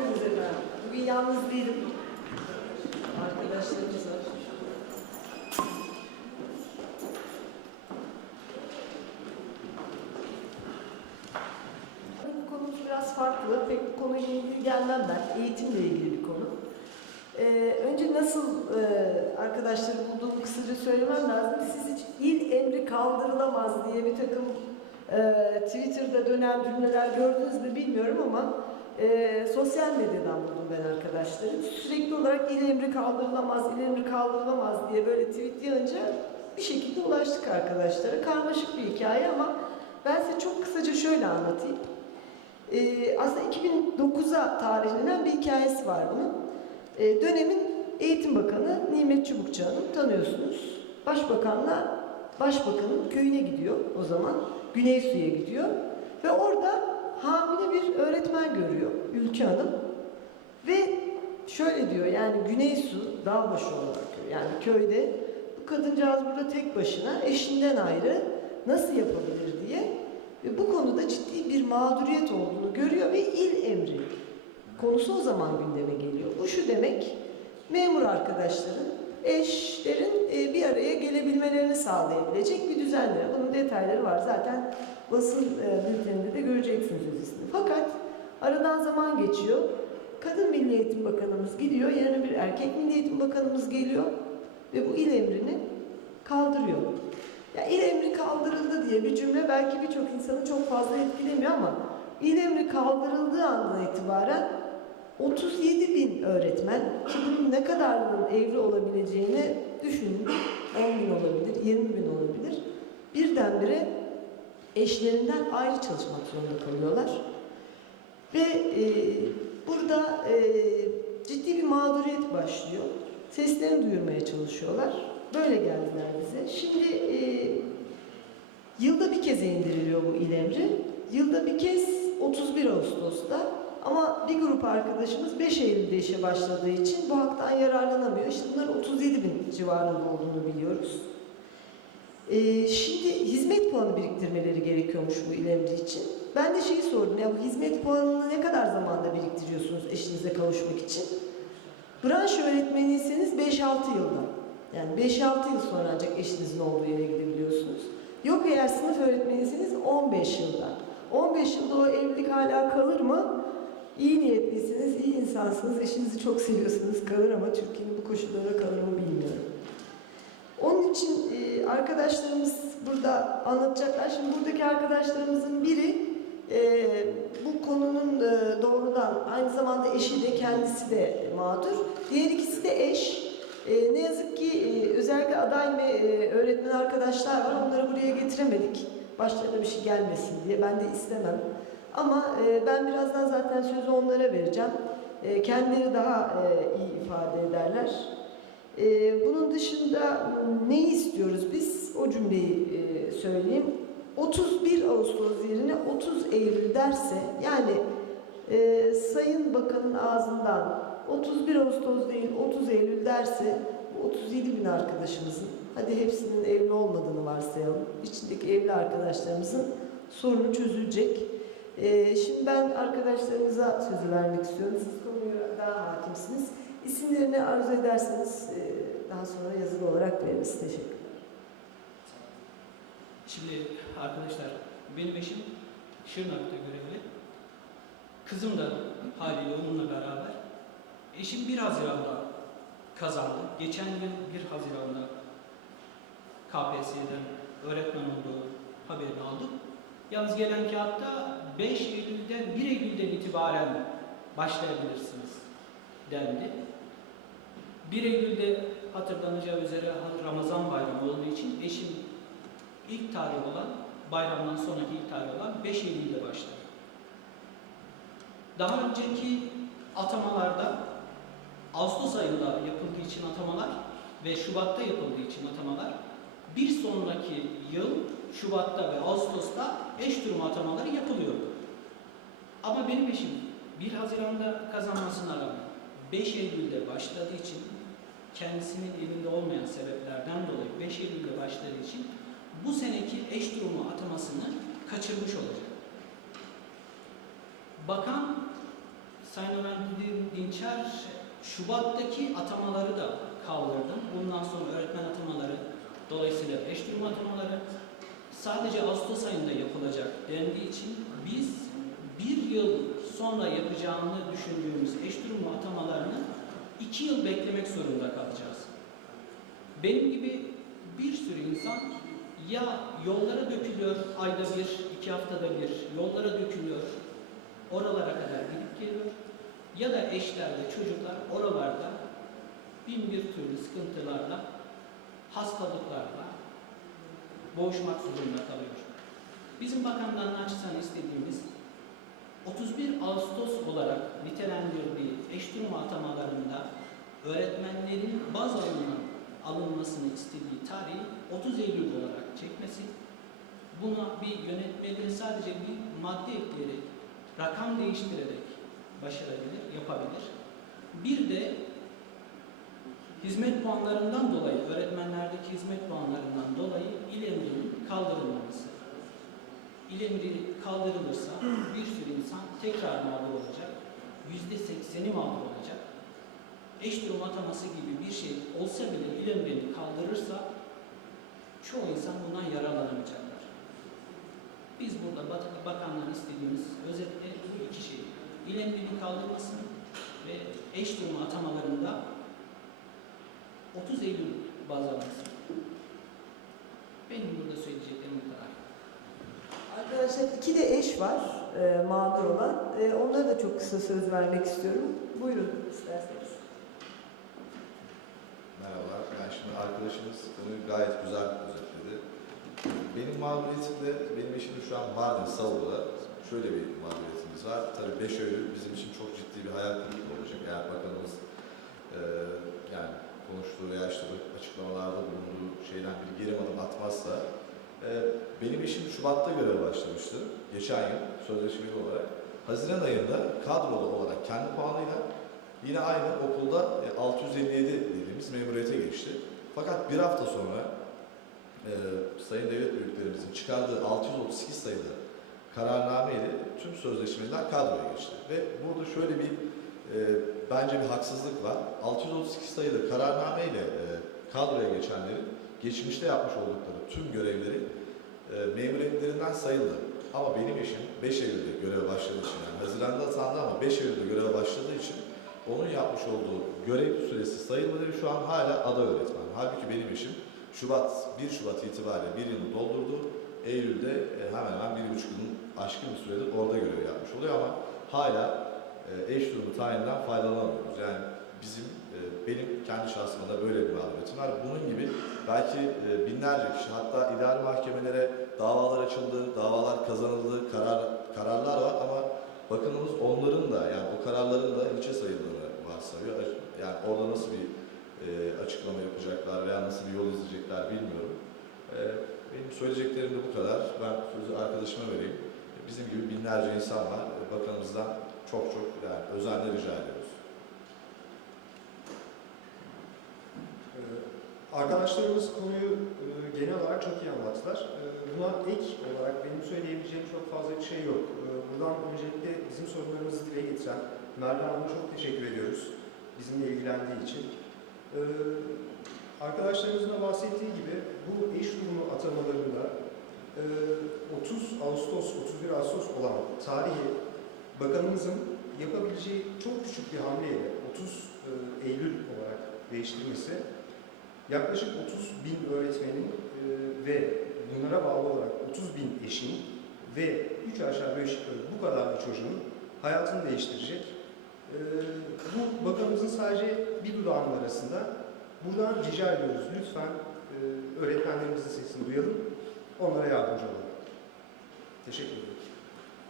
geldiniz efendim. Bugün yalnız değilim. Arkadaşlarımız var. Bu konumuz biraz farklı. Pek bu konuyla ilgili gelmem ben. Eğitimle ilgili bir konu. Ee, önce nasıl e, arkadaşları bulduğumu kısaca söylemem lazım. Siz hiç il emri kaldırılamaz diye bir takım e, Twitter'da dönen cümleler gördünüz mü bilmiyorum ama e, sosyal medyadan buldum ben arkadaşları. Sürekli olarak il emri kaldırılamaz, il emri kaldırılamaz diye böyle tweet yığınca bir şekilde ulaştık arkadaşlara. Karmaşık bir hikaye ama ben size çok kısaca şöyle anlatayım. Ee, aslında 2009'a tarihlenen bir hikayesi var bunun. Ee, dönemin Eğitim Bakanı Nimet Çubukçu Hanım tanıyorsunuz. Başbakanla Başbakanın köyüne gidiyor o zaman. Güneysu'ya gidiyor. Ve orada hamile bir öğretmen görüyor Ülke Hanım. Ve şöyle diyor yani Güneysu dağbaşı olarak köy. Yani köyde bu kadıncağız burada tek başına eşinden ayrı nasıl yapabilir diye ve bu konuda ciddi bir mağduriyet olduğunu görüyor ve il emri konusu o zaman gündeme geliyor. Bu şu demek, memur arkadaşların, eşlerin e, bir araya gelebilmelerini sağlayabilecek bir düzenleme. Bunun detayları var zaten basın e, bülteninde de göreceksiniz özetini. Fakat aradan zaman geçiyor. Kadın Milli Eğitim Bakanımız gidiyor, yerine bir erkek Milli Eğitim Bakanımız geliyor ve bu il emrini kaldırıyor. Ya il emri kaldırıldı diye bir cümle belki birçok insanı çok fazla etkilemiyor ama il emri kaldırıldığı andan itibaren 37 bin öğretmen ki bunun ne kadarının evli olabileceğini düşünün. 10 bin olabilir, 20 bin olabilir. Birdenbire eşlerinden ayrı çalışmak zorunda kalıyorlar. Ve e, burada e, ciddi bir mağduriyet başlıyor. Seslerini duyurmaya çalışıyorlar. Böyle geldiler bize. Şimdi e, yılda bir kez indiriliyor bu il emri. Yılda bir kez 31 Ağustos'ta ama bir grup arkadaşımız 5 Eylül'de işe başladığı için bu haktan yararlanamıyor. İşte bunların 37 bin civarında olduğunu biliyoruz. Ee, şimdi hizmet puanı biriktirmeleri gerekiyormuş bu il emri için. Ben de şeyi sordum ya bu hizmet puanını ne kadar zamanda biriktiriyorsunuz eşinize kavuşmak için? Branş öğretmeniyseniz 5-6 yılda. Yani 5-6 yıl sonra ancak eşinizin olduğu yere gidebiliyorsunuz. Yok eğer sınıf öğretmeniyseniz 15 yılda. 15 yılda o evlilik hala kalır mı? İyi niyetlisiniz, iyi insansınız, eşinizi çok seviyorsunuz kalır ama Türkiye'nin bu koşullarına kalır mı bilmiyorum. Onun için e, arkadaşlarımız burada anlatacaklar. Şimdi buradaki arkadaşlarımızın biri e, bu konunun e, doğrudan aynı zamanda eşi de kendisi de mağdur. Diğer ikisi de eş. Ne yazık ki özellikle aday ve öğretmen arkadaşlar var. Onları buraya getiremedik. Başlarına bir şey gelmesin diye. Ben de istemem. Ama e, ben birazdan zaten sözü onlara vereceğim. E, kendileri daha e, iyi ifade ederler. Ee, bunun dışında neyi istiyoruz biz? O cümleyi e, söyleyeyim. 31 Ağustos yerine 30 Eylül derse yani e, Sayın Bakan'ın ağzından 31 Ağustos değil 30 Eylül derse bu 37 bin arkadaşımızın hadi hepsinin evli olmadığını varsayalım. içindeki evli arkadaşlarımızın sorunu çözülecek. E, şimdi ben arkadaşlarımıza sözü vermek istiyorum. Siz konuya daha hakimsiniz. İsimlerini arzu ederseniz e, daha sonra yazılı olarak veririz. Teşekkür Şimdi arkadaşlar benim eşim Şırnak'ta görevli. Kızım da haliyle onunla beraber. Eşim 1 Haziran'da kazandı. Geçen yıl 1 Haziran'da KPSS'den öğretmen olduğu haberini aldık. Yalnız gelen kağıtta 5 Eylül'den 1 Eylül'den itibaren başlayabilirsiniz dendi. 1 Eylül'de hatırlanacağı üzere Ramazan bayramı olduğu için eşim ilk tarih olan, bayramdan sonraki ilk tarih olan 5 Eylül'de başladı. Daha önceki atamalarda Ağustos ayında yapıldığı için atamalar ve Şubat'ta yapıldığı için atamalar bir sonraki yıl Şubat'ta ve Ağustos'ta eş durum atamaları yapılıyordu. Ama benim eşim 1 Haziran'da kazanmasına rağmen 5 Eylül'de başladığı için kendisinin elinde olmayan sebeplerden dolayı 5 Eylül'de başladığı için bu seneki eş durumu atamasını kaçırmış olacak. Bakan Sayın Ömer Din- Dinçer Şubat'taki atamaları da kaldırdım. Bundan sonra öğretmen atamaları, dolayısıyla eş durum atamaları sadece Ağustos ayında yapılacak dendiği için biz bir yıl sonra yapacağını düşündüğümüz eş durum atamalarını iki yıl beklemek zorunda kalacağız. Benim gibi bir sürü insan ya yollara dökülüyor ayda bir, iki haftada bir yollara dökülüyor, oralara kadar gidip geliyor ya da eşler ve çocuklar oralarda bin bir türlü sıkıntılarla, hastalıklarla boğuşmak zorunda kalıyor. Bizim bakandan naçizane istediğimiz 31 Ağustos olarak nitelendirdiği eş durum atamalarında öğretmenlerin baz alınan alınmasını istediği tarihi 30 Eylül olarak çekmesi, buna bir yönetmeliğe sadece bir madde ekleyerek, rakam değiştirerek başarabilir, yapabilir. Bir de hizmet puanlarından dolayı, öğretmenlerdeki hizmet puanlarından dolayı il emrinin kaldırılması. İl emri kaldırılırsa bir sürü insan tekrar mağdur olacak, yüzde sekseni mağdur olacak. Eş durum ataması gibi bir şey olsa bile il emrini kaldırırsa çoğu insan bundan yararlanamayacaklar. Biz burada bak- bakandan istediğimiz özetle iki şey. İl emrini kaldırması ve eş durum atamalarında 30 Eylül baz alınması. Benim burada söyleyeceklerim bu kadar. Arkadaşlar iki de eş var e, mağdur olan. E, onlara da çok kısa söz vermek istiyorum. Buyurun isterseniz. Merhabalar. Yani şimdi arkadaşımız konuyu gayet güzel özetledi. Benim mağduriyetimde, benim eşim de şu an Mardin Savur'da şöyle bir mağduriyetimiz var. Tabii 5 Eylül bizim için çok ciddi bir hayal kırıklığı olacak. Eğer bakanımız e, yani konuştuğu veya işte açıklamalarda bulunduğu şeyden bir geri adım atmazsa benim eşim Şubat'ta göreve başlamıştı. Geçen yıl sözleşmeli olarak. Haziran ayında kadrolu olarak kendi puanıyla Yine aynı okulda e, 657 dediğimiz memuriyete geçti. Fakat bir hafta sonra e, Sayın Devlet Büyüklerimizin çıkardığı 638 sayılı kararname ile tüm sözleşmeler kadroya geçti. Ve burada şöyle bir e, bence bir haksızlık var. 638 sayılı kararname ile e, kadroya geçenlerin geçmişte yapmış oldukları tüm görevleri e, memuriyetlerinden sayıldı. Ama benim eşim 5 Eylül'de göreve başladığı için, yani Haziran'da atandı ama 5 Eylül'de göreve başladığı için onun yapmış olduğu görev süresi sayılmadı ve şu an hala ada öğretmen. Halbuki benim eşim Şubat, 1 Şubat itibariyle bir yılı doldurdu. Eylül'de e, hemen hemen bir buçuk yılın aşkın bir süredir orada görev yapmış oluyor ama hala e, eş durumu tayinden faydalanamıyoruz. Yani bizim, kendi şahsımda da böyle bir mağduriyetim var. Bunun gibi belki e, binlerce kişi hatta idari mahkemelere davalar açıldı, davalar kazanıldı, karar, kararlar var ama Bakanımız onların da yani o kararların da ilçe sayıldığını varsayıyor. Yani orada nasıl bir e, açıklama yapacaklar veya nasıl bir yol izleyecekler bilmiyorum. E, benim söyleyeceklerim de bu kadar. Ben sözü arkadaşıma vereyim. Bizim gibi binlerce insan var. Bakanımızdan çok çok yani özenle rica ediyoruz. Ee, Arkadaşlarımız konuyu e, genel olarak çok iyi anlattılar. Ee, Buna ek olarak benim söyleyebileceğim çok fazla bir şey yok. Ee, Buradan öncelikle bizim sorunlarımızı dile getiren Merve Hanım'a çok teşekkür ediyoruz bizimle ilgilendiği için. Ee, Arkadaşlarımızın da bahsettiği gibi bu eş durumu atamalarında e, 30 Ağustos, 31 Ağustos olan tarihi bakanımızın yapabileceği çok küçük bir hamleyle 30 e, Eylül olarak değiştirmesi yaklaşık 30 bin öğretmenin e, ve bunlara bağlı olarak 30 bin eşin ve 3 aşağı 5 yukarı bu kadar bir çocuğun hayatını değiştirecek. E, bu bakanımızın sadece bir dudağının arasında. Buradan rica ediyoruz lütfen e, öğretmenlerimizin sesini duyalım, onlara yardımcı olalım. Teşekkür ederim.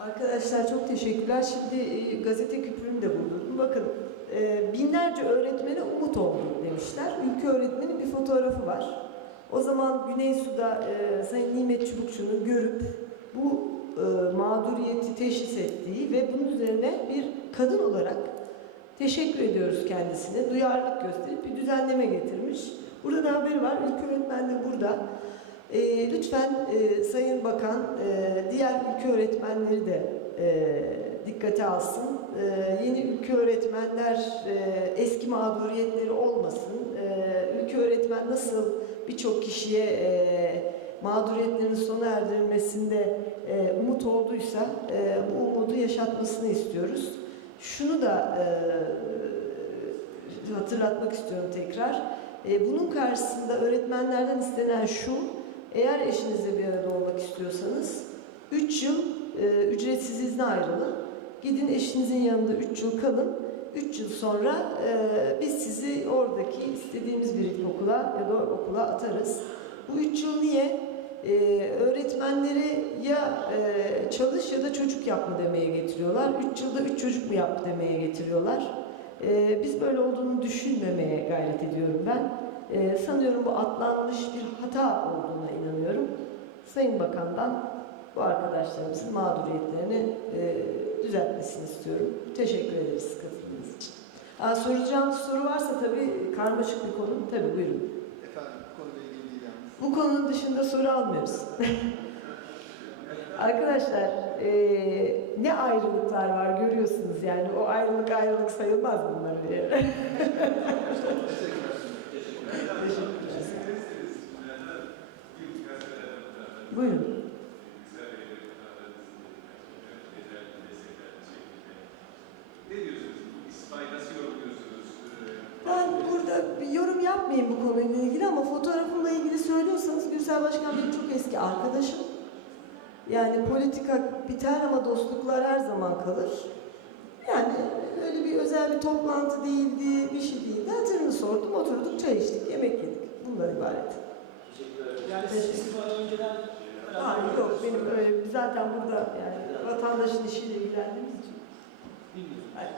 Arkadaşlar çok teşekkürler. Şimdi gazete küpürünü de buldum. Bakın e, binlerce öğretmene umut oldu demişler. Ülke öğretmenin bir fotoğrafı var. O zaman Güneysu'da e, Sayın Nimet Çubukçu'nu görüp bu e, mağduriyeti teşhis ettiği ve bunun üzerine bir kadın olarak teşekkür ediyoruz kendisine. Duyarlılık gösterip bir düzenleme getirmiş. Burada da haberi var. Ülke öğretmen de burada. E, lütfen e, Sayın Bakan e, diğer ülke öğretmenleri de e, dikkate alsın. E, yeni ülke öğretmenler e, eski mağduriyetleri olmasın. E, ülke öğretmen nasıl birçok kişiye e, mağduriyetlerin sona erdirilmesinde e, umut olduysa bu umudu yaşatmasını istiyoruz. Şunu da hatırlatmak istiyorum tekrar. Bunun karşısında öğretmenlerden istenen şu, eğer eşinizle bir arada olmak istiyorsanız 3 yıl ücretsiz izne ayrılın. Gidin eşinizin yanında 3 yıl kalın. 3 yıl sonra e, biz sizi oradaki istediğimiz bir ilkokula ya da okula atarız. Bu 3 yıl niye? E, öğretmenleri ya e, çalış ya da çocuk yapma demeye getiriyorlar. 3 yılda 3 çocuk mu yap demeye getiriyorlar. E, biz böyle olduğunu düşünmemeye gayret ediyorum ben. E, sanıyorum bu atlanmış bir hata olduğuna inanıyorum. Sayın Bakan'dan bu arkadaşlarımızın mağduriyetlerini düzeltmesini istiyorum. Teşekkür ederiz katıldığınız için. Aa, soracağınız soru varsa tabii karmaşık bir konu. Tabii buyurun. Efendim bu konuyla ilgili değil yalnız. Bu konunun dışında soru almıyoruz. Arkadaşlar e, ne ayrılıklar var görüyorsunuz yani o ayrılık ayrılık sayılmaz bunlar diye. Buyurun. Ne diyorsunuz? İsmail nasıl yorumluyorsunuz? Ee, Ben burada bir yorum yapmayayım bu konuyla ilgili ama fotoğrafımla ilgili söylüyorsanız Gürsel Başkan benim çok eski arkadaşım. Yani politika biter ama dostluklar her zaman kalır. Yani öyle bir özel bir toplantı değildi, bir şey değildi. Hatırını sordum, oturduk, çay içtik, yemek yedik. Bundan ibaret. Yani siz önceden Hayır yok, benim öyle zaten burada yani vatandaşın işiyle ilgilendiğimiz için. Bilmiyorum. Hayır.